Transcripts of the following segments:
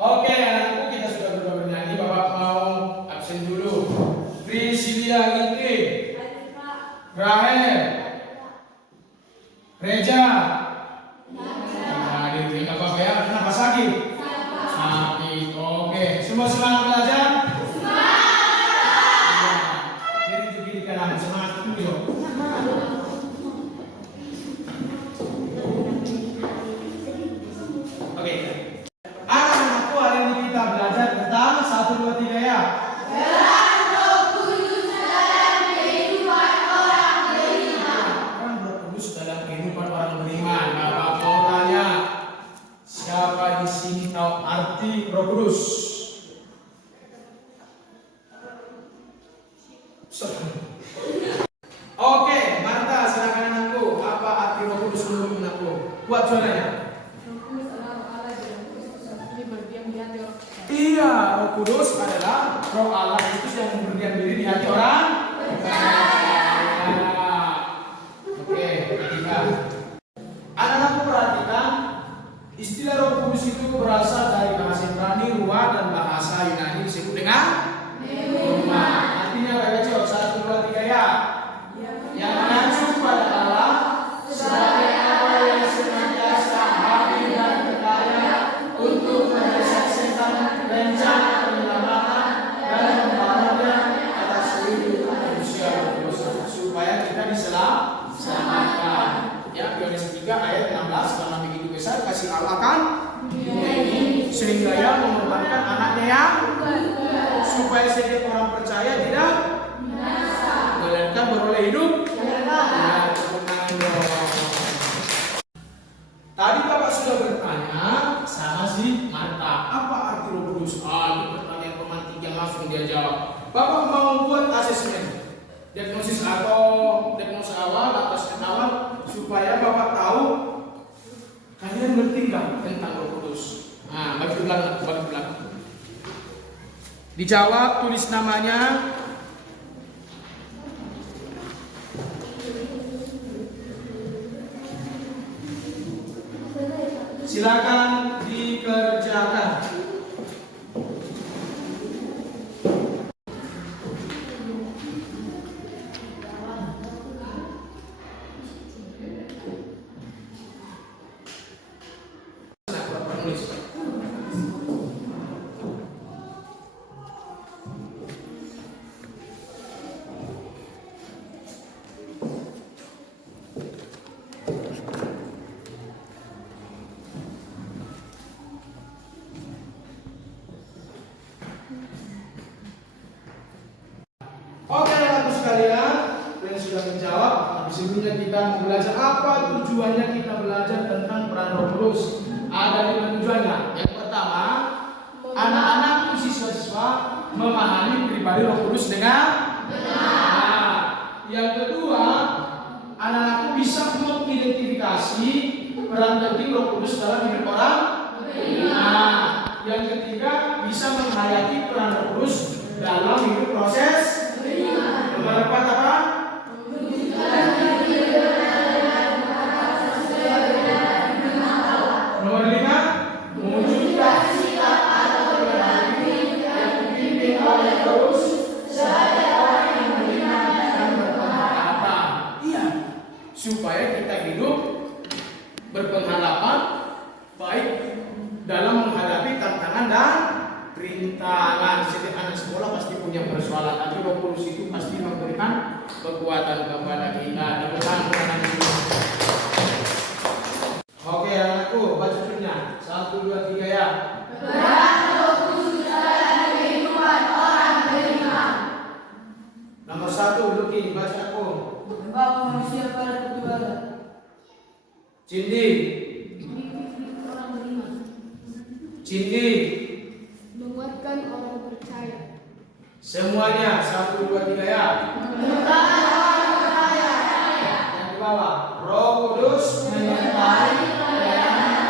Oke, anakku, kita sudah berdua bernyanyi. Bapak mau absen dulu. Priscilia Ginti, Rahel, Reja. Nah, diri apa ya? Kenapa sakit? Sakit. Oke, semua semangat belajar? Semangat. Jadi juga di kanan semangat dulu. Oke. Anak-anakku, hari ini kita belajar tentang 1, 2, 3 ya. Peran Roh Kudus dalam kehidupan orang beriman. Peran Roh Kudus dalam kehidupan orang beriman. Bapak mau tanya, siapa di sini tahu arti Roh Kudus? Oke, Marta, silakan anakku. Apa arti Roh Kudus menurut anakku? Kuat suaranya. Iya, Roh Kudus adalah Roh Allah Kristus yang berdiam diri di hati orang percaya. Oke, ketiga. Anak-anakku perhatikan, istilah Roh Kudus itu berasal dari bahasa Ibrani, ruah, dan bahasa Yunani disebut dengan pneuma. Artinya apa kecil? 1, 2, 3 ya. Yang mengacu pada Allah sebagai Allah yang senantiasa hadir dan berkarya untuk menyelesaikan rencana penyelamatan dan membangunnya atas seluruh manusia berdosa supaya kita diselamatkan. Ya, Yohanes 3 ayat 16, karena begitu besar kasih Allah kan ini sehingga Ia mengorbankan anaknya yang supaya setiap orang percaya tidak melainkan beroleh hidup. Tadi Bapak sudah bertanya sama si Marta, apa arti Roh Kudus? Itu pertanyaan pemantik yang langsung dia jawab. Bapak mau buat asesmen, diagnosis awal atau asesmen awal supaya Bapak tahu kalian ngerti nggak tentang Roh Kudus. Nah, bagi belakang. Dijawab, tulis namanya. Silakan dikerjakan. Oke, anak-anak sekalian, yang sudah menjawab, sebelumnya kita belajar apa tujuannya kita belajar tentang peran Roh Kudus. Ada 5 tujuannya. Yang pertama, anak-anak siswa-siswa memahami pribadi Roh Kudus dengan benar. Yang kedua, anak-anak bisa mengidentifikasi peran penting Roh Kudus dalam hidup orang beriman. Yang ketiga, bisa menghayati peran Roh Kudus dalam hidup proses. Nomor 4 apa? Nomor 5, mewujudkan sikap atau perilaku yang dipimpin oleh Kudus sebagai orang yang beriman dan berpengharapan. Iya, supaya kita hidup berpengharapan baik dalam menghadapi tantangan dan rintangan. Setiap anak sekolah pasti punya persoalan, tapi Roh Kudus itu pasti memberikan kekuatan kepada kita. Oke, anakku, baca judulnya 1, 2, 3 ya. Peran Roh Kudus dalam kehidupan orang beriman. Nomor 1. Cindi, baca aku. Membawa manusia pada pertubaran. Cindi. Orang beriman. Cindi. Menguatkan orang percaya. Semuanya 1, 2, 3 ya. Yang di bawah, Roh Kudus menyertai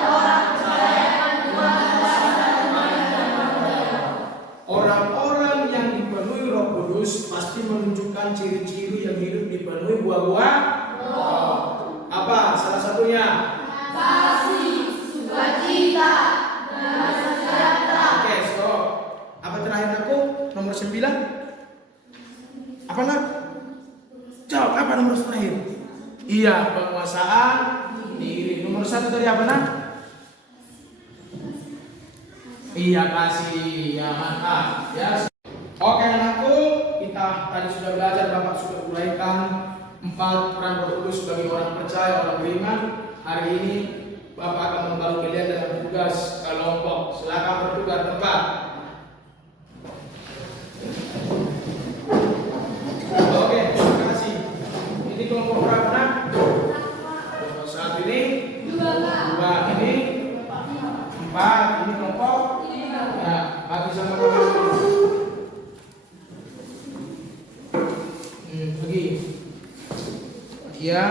orang percaya. Orang-orang yang dipenuhi Roh Kudus pasti menunjukkan ciri-ciri yang hidup dipenuhi buah-buah. Apa salah satunya? Kasih, sukacita, dan sejahtera. Oke, stop. Apa terakhir aku? Nomor 9. Apa nak? Jawab apa nomor terakhir? Iya, penguasaan diri. Nomor 1 tadi apa nak? Iya, kasih. Ya, mantap. Ya. Oke anakku, kita tadi sudah belajar, Bapak sudah uraikan 4 peran Roh Kudus bagi orang percaya, orang beriman. Hari ini Bapak akan membawa kalian dalam tugas kelompok. Silakan bertugas tempat. Oke, terima kasih. Ini kelompok berapa nak? Kelompok 1 ini 2 ini 4 ini kelompok. Ya, bagi sama pergi. Iya.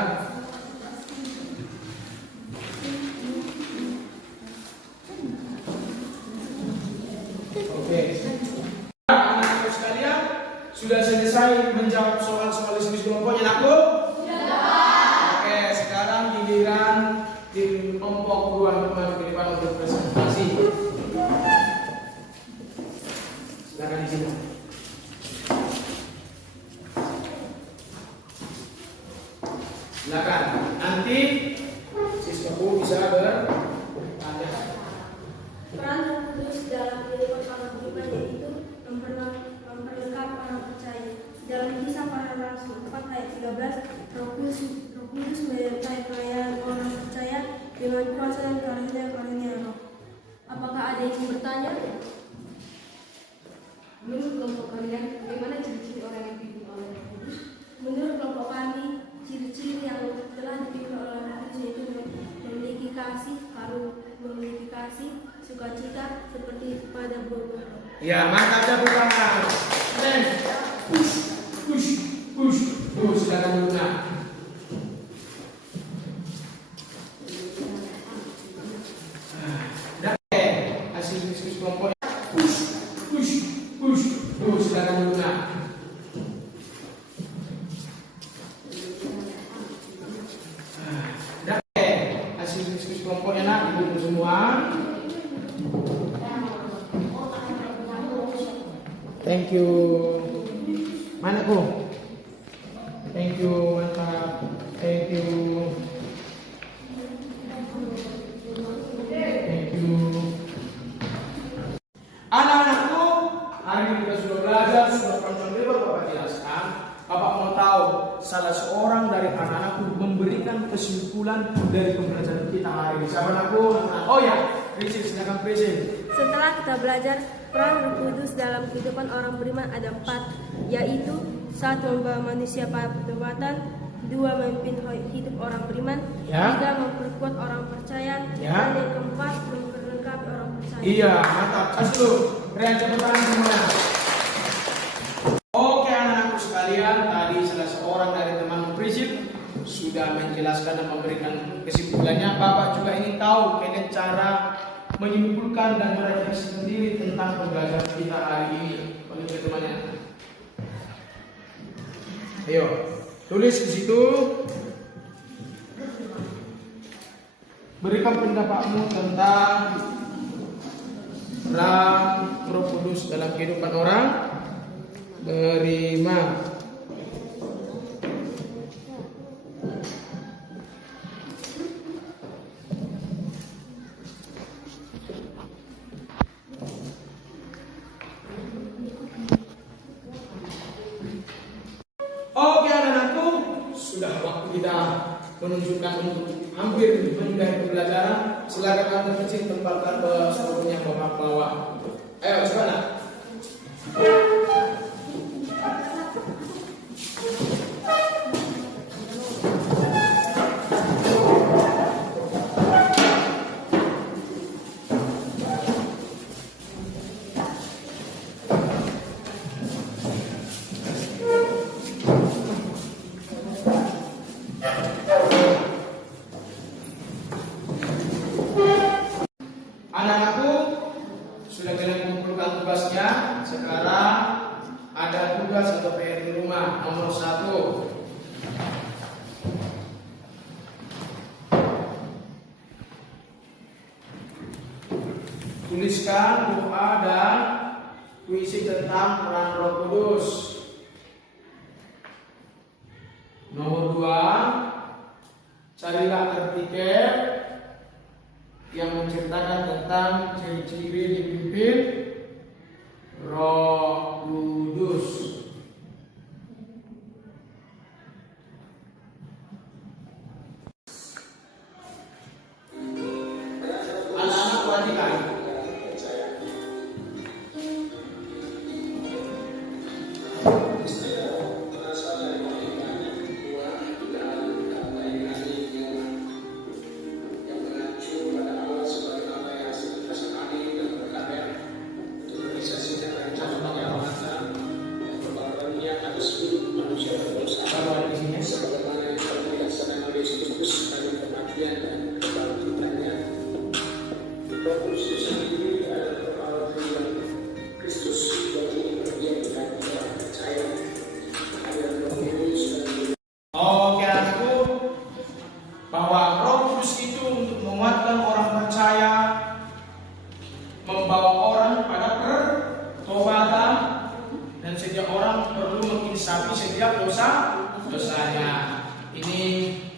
Oke. Anak-anak sekalian, sudah selesai menjawab soal-soal di kelompoknya aku? Oke, sekarang giliran di kelompok 2 kembali ke depan untuk presentasi. Silakan di sini. Silakan. Nanti siswaku bisa bertanya. Peran Roh Kudus dalam kehidupan orang beriman yaitu memperlengkap orang percaya. Dalam Kisah Para Rasul 4 ayat 13, Roh Kudus menyertai pelayanan orang percaya dengan kuasa dan karunia Roh. Apakah ada yang bertanya? Menurut kelompok kalian, bagaimana ciri-ciri orang yang dipimpin oleh Roh Kudus? Menurut kelompok kami, ciri-ciri yang telah dipimpin oleh Roh Kudus yaitu memiliki kasih, sukacita seperti pada buah-buah roh. Ya, mantap tepuk tangan. Push. Silakan dulu nak. Hasil diskusi kelompok. Push. Silakan dulu nak. Hasil diskusi kelompoknya nak, ibu semua. Thank you. Mana ku? Thank you, mantap. Thank you. Anak-anakku, hari ini kita sudah belajar, sudah panjang lebar Bapak jelaskan. Bapak mau tahu, salah seorang dari anak-anakku memberikan kesimpulan dari pembelajaran kita hari ini. Siapa anakku? Oh ya, Prisil, silakan Prisil. Setelah kita belajar peran Roh Kudus dalam kehidupan orang beriman ada 4, yaitu 1. Membawa manusia pada pertobatan, 2. Memimpin hidup orang beriman, Ya. 3. Memperkuat orang percaya, Ya. dan yang keempat memperlengkapi orang percaya. Iya, mantap. Kasih dulu. Berikan tepuk tangan semuanya. Oke anak-anakku sekalian, tadi salah seorang dari teman prinsip sudah menjelaskan dan memberikan kesimpulannya. Bapak juga ingin tahu kalian cara menyimpulkan dan merefleksi sendiri tentang pembelajaran kita hari ini. Bagi temannya. Ayo, tulis di situ. Berikan pendapatmu tentang peran Roh Kudus dalam kehidupan orang beriman. Oke anak-anakku, sudah waktu kita menunjukkan untuk hampir menyudahi pembelajaran. Silakan anda kecil tempatkan ke seluruhnya Bapak bawa. Ayo coba nak. nomor 1. Tuliskan doa dan puisi tentang peran Roh Kudus. Nomor 2, carilah artikel yang menceritakan tentang ciri-ciri dipimpin Roh Kudus. Anak-anak perhatikan. Oke anakku, bahwa Roh Kudus itu untuk menguatkan orang percaya, membawa orang pada pertobatan, dan setiap orang perlu menginsafi setiap dosanya. Ini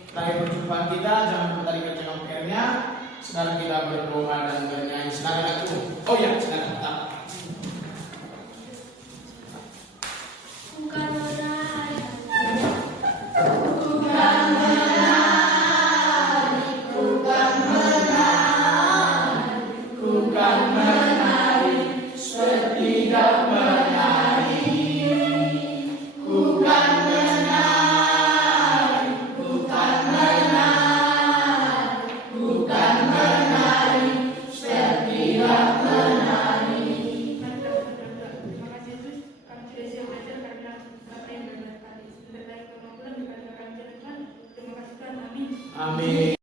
terakhir perjumpaan kita, jangan lupa tadi kencang PR-nya. Sekarang kita berdoa dan bernyanyi. Silakan aku. Oh ya, silakan tetap. Bukan menari, Bukan menari seperti tidak menari. Bukan menari, bukan menari, bukan menari seperti tidak menari. Terima kasih Yesus, kami sudah siap belajar karena apa yang berkat kami. Sebentar lagi kemampuan dikatakan Tuhan. Terima kasih Tuhan, amin. Amin.